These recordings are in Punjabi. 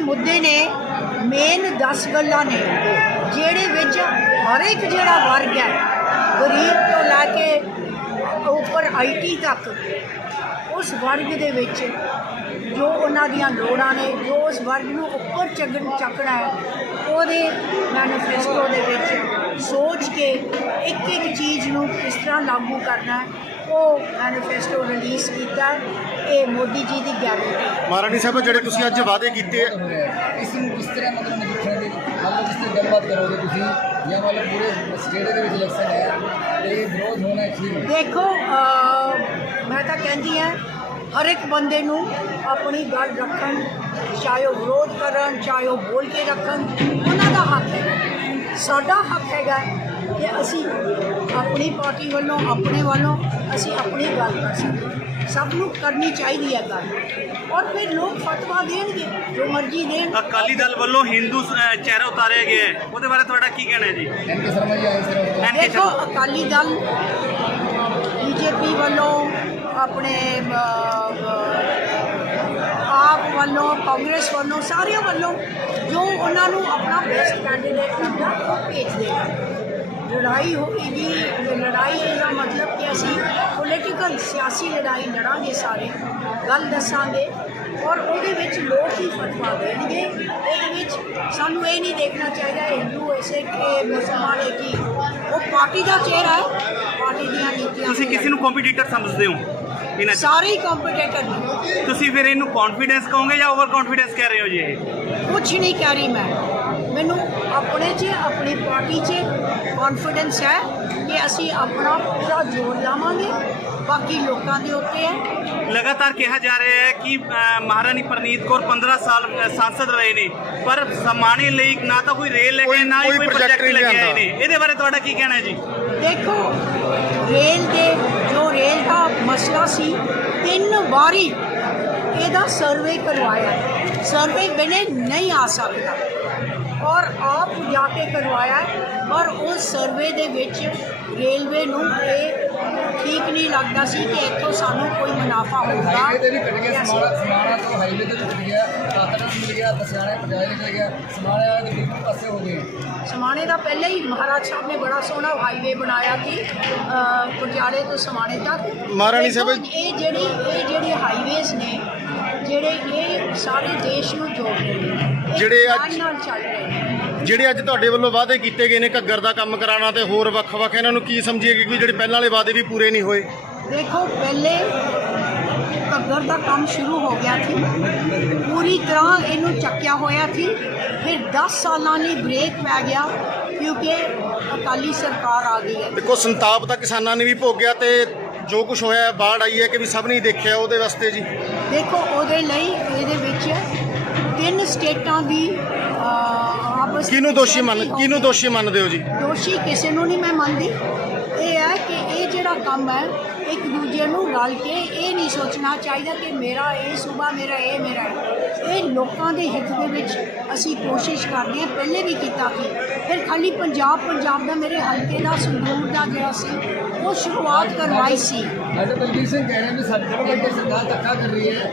ਮੁੱਦੇ ਨੇ ਮੇਨ 10 ਗੱਲਾਂ ਨੇ, ਜਿਹੜੇ ਵਿੱਚ ਹਰ ਇੱਕ ਜਿਹੜਾ ਵਰਗ ਹੈ, ਗਰੀਬ ਤੋਂ ਲੈ ਕੇ ਉੱਪਰ ਆਈਟੀ ਤੱਕ, ਉਸ ਵਰਗ ਦੇ ਵਿੱਚ ਜੋ ਉਹਨਾਂ ਦੀਆਂ ਲੋੜਾਂ ਨੇ, ਜੋ ਉਸ ਵਰਗ ਨੂੰ ਉੱਪਰ ਚੱਕਣ, ਚੱਕਣਾ ਹੈ, ਉਹਦੇ ਮੈਨੀਫੈਸਟੋ ਦੇ ਵਿੱਚ ਸੋਚ ਕੇ ਇੱਕ ਇੱਕ ਚੀਜ਼ ਨੂੰ ਕਿਸ ਤਰ੍ਹਾਂ ਲਾਗੂ ਕਰਨਾ ਹੈ ਉਹ ਮੈਨੀਫੈਸਟੋ ਰਿਲੀਜ਼ ਕੀਤਾ। ਇਹ ਮੋਦੀ ਜੀ ਦੀ ਗਾਰੰਟੀ ਮਹਾਰਾਣੀ ਸਾਹਿਬ ਜਿਹੜੇ ਤੁਸੀਂ ਅੱਜ ਵਾਅਦੇ ਕੀਤੇ ਆ, ਇਸ ਨੂੰ ਕਿਸ ਤਰ੍ਹਾਂ ਮਤਲਬ ਨਿਪਟਾਂਗੇ ਮਤਲਬ ਕਿਸ ਤਰ੍ਹਾਂ ਗੱਲਬਾਤ ਕਰੋਗੇ ਤੁਸੀਂ ਜਾਂ ਮਤਲਬ ਪੂਰੇ ਸਟੇਟ ਦੇ ਵਿੱਚ ਇਲੈਕਸ਼ਨ ਹੈ ਤੇ ਵਿਰੋਧ ਹੋਣਾ ਠੀਕ ਹੈ? ਦੇਖੋ ਮੈਂ ਤਾਂ ਕਹਿੰਦੀ ਹਾਂ ਹਰ ਇੱਕ ਬੰਦੇ ਨੂੰ ਆਪਣੀ ਗੱਲ ਰੱਖਣ ਚਾਹੇ ਉਹ ਵਿਰੋਧ ਕਰਨ ਚਾਹੇ ਉਹ ਬੋਲ ਕੇ ਰੱਖਣ ਉਹਨਾਂ ਦਾ ਹੱਕ ਹੈ। ਸਾਡਾ ਹੱਕ ਹੈਗਾ ਕਿ ਅਸੀਂ ਆਪਣੀ ਪਾਰਟੀ ਵੱਲੋਂ ਆਪਣੇ ਵੱਲੋਂ ਅਸੀਂ ਆਪਣੀ ਗੱਲ ਕਰ ਸਕਦੇ ਸਭ ਨੂੰ ਕਰਨੀ ਚਾਹੀਦੀ ਹੈ ਗੱਲ। ਔਰ ਫਿਰ ਲੋਕ ਫਤਵਾ ਦੇਣਗੇ ਜੋ ਮਰਜ਼ੀ ਦੇਣ। ਅਕਾਲੀ ਦਲ ਵੱਲੋਂ ਹਿੰਦੂ ਚਿਹਰਾ ਉਤਾਰਿਆ ਗਿਆ ਹੈ ਉਹਦੇ ਬਾਰੇ ਤੁਹਾਡਾ ਕੀ ਕਹਿਣਾ ਹੈ ਜੀ? ਐਨ ਕੇ ਸ਼ਰਮਾ ਜੀ ਆਏ ਸਰ ਤੋਂ ਦੇਖੋ ਅਕਾਲੀ ਦਲ ਬੀਜੇਪੀ ਵੱਲੋਂ ਆਪਣੇ ਆਪ ਵੱਲੋਂ ਕਾਂਗਰਸ ਵੱਲੋਂ ਸਾਰਿਆਂ ਵੱਲੋਂ ਜੋ ਉਹਨਾਂ ਨੂੰ ਆਪਣਾ ਬੈਸਟ ਕੈਂਡੀਡੇਟ ਲੱਗਦਾ ਉਹ ਭੇਜਦੇ ਨੇ ਲੜਾਈ ਹੋਏਗੀ ਲੜਾਈ ਦਾ ਮਤਲਬ ਕਿ ਅਸੀਂ ਪੋਲੀਟੀਕਲ ਸਿਆਸੀ ਲੜਾਈ ਲੜਾਂਗੇ ਸਾਰੇ ਗੱਲ ਦੱਸਾਂਗੇ ਔਰ ਉਹਦੇ ਵਿੱਚ ਲੋਕ ਹੀ ਫਤਵਾ ਦੇਣਗੇ। ਉਹਦੇ ਵਿੱਚ ਸਾਨੂੰ ਇਹ ਨਹੀਂ ਦੇਖਣਾ ਚਾਹੀਦਾ ਹਿੰਦੂ ਐਸੇ ਕਿ ਮੁਸਲਮਾਨ ਹੈ ਕਿ। ਉਹ ਪਾਰਟੀ ਦਾ ਚਿਹਰਾ ਹੈ ਪਾਰਟੀ ਦੀਆਂ ਨੀਤੀਆਂ ਤੁਸੀਂ ਕਿਸੇ ਨੂੰ ਕੰਪੀਟੀਟਰ ਸਮਝਦੇ ਹੋ? ਇਹਨਾਂ? ਸਾਰੇ ਕੰਪੀਟੀਟਰ ਨੇ। ਤੁਸੀਂ ਫਿਰ ਇਹਨੂੰ ਕੌਨਫੀਡੈਂਸ ਕਹੋਗੇ ਜਾਂ ਓਵਰ ਕੌਨਫੀਡੈਂਸ ਕਹਿ ਰਹੇ ਹੋ ਜੀ ਇਹ? ਕੁਝ ਨਹੀਂ ਕਹਿ ਰਹੀ ਮੈਂ। ਮੈਨੂੰ ਆਪਣੇ 'ਚ ਆਪਣੀ ਪਾਰਟੀ 'ਚ ਕੌਨਫੀਡੈਂਸ ਹੈ ਕਿ ਅਸੀਂ ਆਪਣਾ ਪੂਰਾ ਜ਼ੋਰ ਲਾਵਾਂਗੇ। ਬਾਕੀ ਲੋਕਾਂ ਦੇ ਉੱਤੇ ਹੈ। ਲਗਾਤਾਰ ਕਿਹਾ ਜਾ ਰਿਹਾ ਹੈ ਕਿ ਮਹਾਰਾਣੀ ਪ੍ਰਨੀਤ ਕੌਰ 15 ਸਾਲ ਸਾਂਸਦ ਰਹੇ ਨੇ। ਪਰ ਸਮਾਣੇ ਲਈ ਨਾ ਤਾਂ ਕੋਈ ਰੇਲ ਲੈ ਕੇ ਕੋਈ- ਨਾ ਹੀ ਕੋਈ ਪ੍ਰੋਜੈਕਟ ਨਹੀਂ ਲੈ ਕੇ ਆਏ ਲਿਆਂਦਾ। ਨੇ। ਇਹਦੇ ਬਾਰੇ ਤੁਹਾਡਾ ਕੀ ਕਹਿਣਾ ਹੈ ਜੀ? ਦੇਖੋ ਰੇਲ ਦੇ ਜੋ ਰੇਲ ਦਾ ਮਸਲਾ ਸੀ ਤਿੰਨ ਵਾਰੀ ਇਹਦਾ ਸਰਵੇ ਕਰਵਾਇਆ। ਸਰਵੇ ਬਿਨੇ ਨਹੀਂ ਆ ਸਕਦਾ। ਔਰ ਆਪ ਜਾ ਕੇ ਕਰਵਾਇਆ ਔਰ ਉਸ ਸਰਵੇ ਦੇ ਵਿੱਚ ਰੇਲਵੇ ਨੂੰ ਇਹ ਠੀਕ ਨਹੀਂ ਲੱਗਦਾ ਸੀ ਕਿ ਇੱਥੋਂ ਸਾਨੂੰ ਕੋਈ ਮੁਨਾਫਾ ਹੋਊਗਾ। ਹਾਈਵੇ ਤੇ ਵੀ ਕੱਟ ਕਿ ਗਿਆ ਅਸੀਂ- ਸਮਾਣਾ ਸਮਾਣਾ ਤੋਂ ਹਾਈਵੇ ਤੇ ਵੀ ਕੱਟ ਗਿਆ ਕਾਤੜਾ ਮਿਲ ਗਿਆ ਦਸਿਆਣੇ ਪਟਿਆਲੇ ਨਿਕਲ ਗਿਆ ਸਮਾਣੇ ਵਾਲੇ ਦੇ ਬਿਲਕੁਲ ਪਾਸੇ ਹੋ ਗਏ। ਸਮਾਣੇ ਦਾ ਪਹਿਲੇ ਹੀ ਮਹਾਰਾਜ ਸਾਹਿਬ ਨੇ ਬੜਾ ਸੋਹਣਾ ਹਾਈਵੇ ਬਣਾਇਆ ਸੀ ਪਟਿਆਲੇ ਤੋਂ ਸਮਾਣੇ ਤੱਕ। ਮਹਾਰਾਣੀ ਸਾਹਿਬ- ਇਹ ਜਿਹੜੀ ਇਹ ਜਿਹੜੇ ਹਾਈਵੇਜ਼ ਨੇ ਜਿਹੜੇ ਇਹ ਸਾਰੇ ਦੇਸ਼ ਨੂੰ ਜੋੜਦੇ ਨੇ। ਜਿਹੜੇ ਅੱਜ- ਨਾਲ ਨਾਲ ਚੱਲ ਰਹੇ ਨੇ। ਜਿਹੜੇ ਅੱਜ ਤੁਹਾਡੇ ਵੱਲੋਂ ਵਾਅਦੇ ਕੀਤੇ ਗਏ ਨੇ ਘੱਗਰ ਦਾ ਕੰਮ ਕਰਾਉਣਾ ਤੇ ਹੋਰ ਵੱਖ-ਵੱਖ ਇਹਨਾਂ ਨੂੰ ਕੀ ਸਮਝੀਏ ਕਿ ਜਿਹੜੇ ਪਹਿਲਾਂ ਵਾਲੇ ਵਾਅਦੇ ਵੀ ਪੂਰੇ ਨਹੀਂ ਹੋਏ? ਦੇਖੋ ਪਹਿਲੇ ਘੱਗਰ ਦਾ ਕੰਮ ਸ਼ੁਰੂ ਹੋ ਗਿਆ ਸੀ। ਪੂਰੀ ਤਰ੍ਹਾਂ ਇਹਨੂੰ ਚੱਕਿਆ ਹੋਇਆ ਸੀ। ਫਿਰ 10 ਸਾਲਾਂ ਲਈ ਬ੍ਰੇਕ ਪੈ ਗਿਆ ਕਿਉਂਕਿ ਅਕਾਲੀ ਸਰਕਾਰ ਆ ਗਈ ਹੈ। ਦੇਖੋ ਸੰਤਾਪ ਤਾਂ ਕਿਸਾਨਾਂ ਨੇ ਵੀ ਭੋਗਿਆ ਤੇ ਜੋ ਕੁਝ ਹੋਇਆ ਬਾੜ ਆਈ ਹੈ ਕਿ ਵੀ ਸਭ ਨੇ ਦੇਖਿਆ ਉਹਦੇ ਵਾਸਤੇ ਜੀ। ਦੇਖੋ ਉਹਦੇ ਲਈ ਇਹਦੇ ਵਿੱਚ ਤਿੰਨ ਸਟੇਟਾਂ ਦੀ ਆਪਸ ਕਿਹਨੂੰ ਦੋਸ਼ੀ ਮੰਨ ਕਿਹਨੂੰ ਦੋਸ਼ੀ ਮੰਨਦੇ ਹੋ ਜੀ? ਦੋਸ਼ੀ ਕਿਸੇ ਨੂੰ ਨਹੀਂ ਮੈਂ ਮੰਨਦੀ। ਇਹ ਹੈ ਕਿ ਇਹ ਜਿਹੜਾ ਕੰਮ ਹੈ ਇੱਕ ਦੂਜੇ ਨੂੰ ਰਲ ਕੇ ਇਹ ਨਹੀਂ ਸੋਚਣਾ ਚਾਹੀਦਾ ਕਿ ਮੇਰਾ ਇਹ ਸੂਬਾ ਮੇਰਾ ਇਹ ਮੇਰਾ ਹੈ। ਇਹ ਲੋਕਾਂ ਦੇ ਹਿੱਤ ਦੇ ਵਿੱਚ ਅਸੀਂ ਕੋਸ਼ਿਸ਼ ਕਰਦੇ ਹਾਂ ਪਹਿਲੇ ਵੀ ਕੀਤਾ ਸੀ। ਫਿਰ ਖਾਲੀ ਪੰਜਾਬ ਪੰਜਾਬ ਦਾ ਮੇਰੇ ਹਲਕੇ ਦਾ ਸੰਗਰੂਰ ਦਾ ਜਿਹੜਾ ਸੀ ਉਹ ਸ਼ੁਰੂਆਤ ਕਰਵਾਈ ਸੀ। ਡਾਕਟਰ ਬਲਬੀਰ ਸਿੰਘ ਕਹਿ ਰਹੇ ਨੇ ਸਾਡੇ ਕਰਕੇ ਸਰਕਾਰ ਧੱਕਾ ਕਰ ਰਹੀ ਹੈ।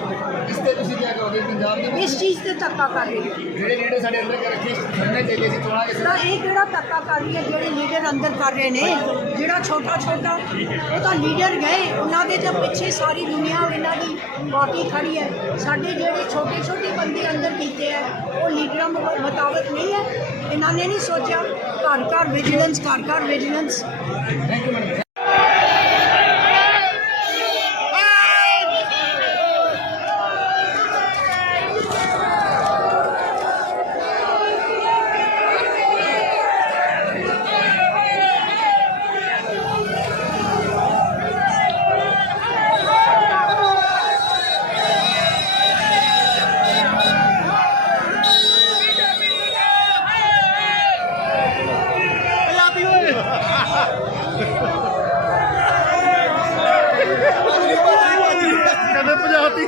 ਇਸ ਤੇ ਤੁਸੀਂ ਕੀ ਕਹੋਗੇ ਪੰਜਾਬ ਦੇ ਇਸ ਚੀਜ਼ ਤੇ ਧੱਕਾ ਕਰ ਰਹੀ ਹੈ। ਜਿਹੜੇ ਜਿਹੜੇ ਸਾਡੇ ਅੰਦਰ ਕਰ ਰੱਖੇ ਖੜਨੇ ਚਾਹੀਦੇ ਸੀ ਚੋਣਾਂ ਇਸ ਤਾਂ ਇਹ ਕਿਹੜਾ ਧੱਕਾ ਕਰ ਰਹੀ ਹੈ? ਜਿਹੜੇ ਲੀਡਰ ਅੰਦਰ ਕਰ ਰਹੇ ਨੇ ਜਿਹੜਾ ਛੋਟਾ ਛੋਟਾ ਉਹ ਤਾਂ ਲੀਡਰ ਗਏ। ਉਹਨਾਂ ਦੇ ਜਦ ਪਿੱਛੇ ਸਾਰੀ ਦੁਨੀਆ ਇਹਨਾਂ ਦੀ ਪਾਰਟੀ ਖੜੀ ਹੈ। ਸਾਡੇ ਜਿਹੜੇ ਛੋਟੇ ਛੋਟੇ ਬੰਦੇ ਅੰਦਰ ਕੀਤੇ ਹੈ ਉਹ ਲੀਡਰਾਂ ਮੁਤਾਬਕ ਨਹੀਂ ਹੈ। ਇਹਨਾਂ ਨੇ ਨਹੀਂ ਸੋਚਿਆ। ਘਰ ਘਰ ਵਿਜੀਲੈਂਸ ਘਰ ਘਰ ਵਿਜੀਲੈਂਸ ਥੈਂਕ ਯੂ ਕਦੇ ਭਜਾਤੀ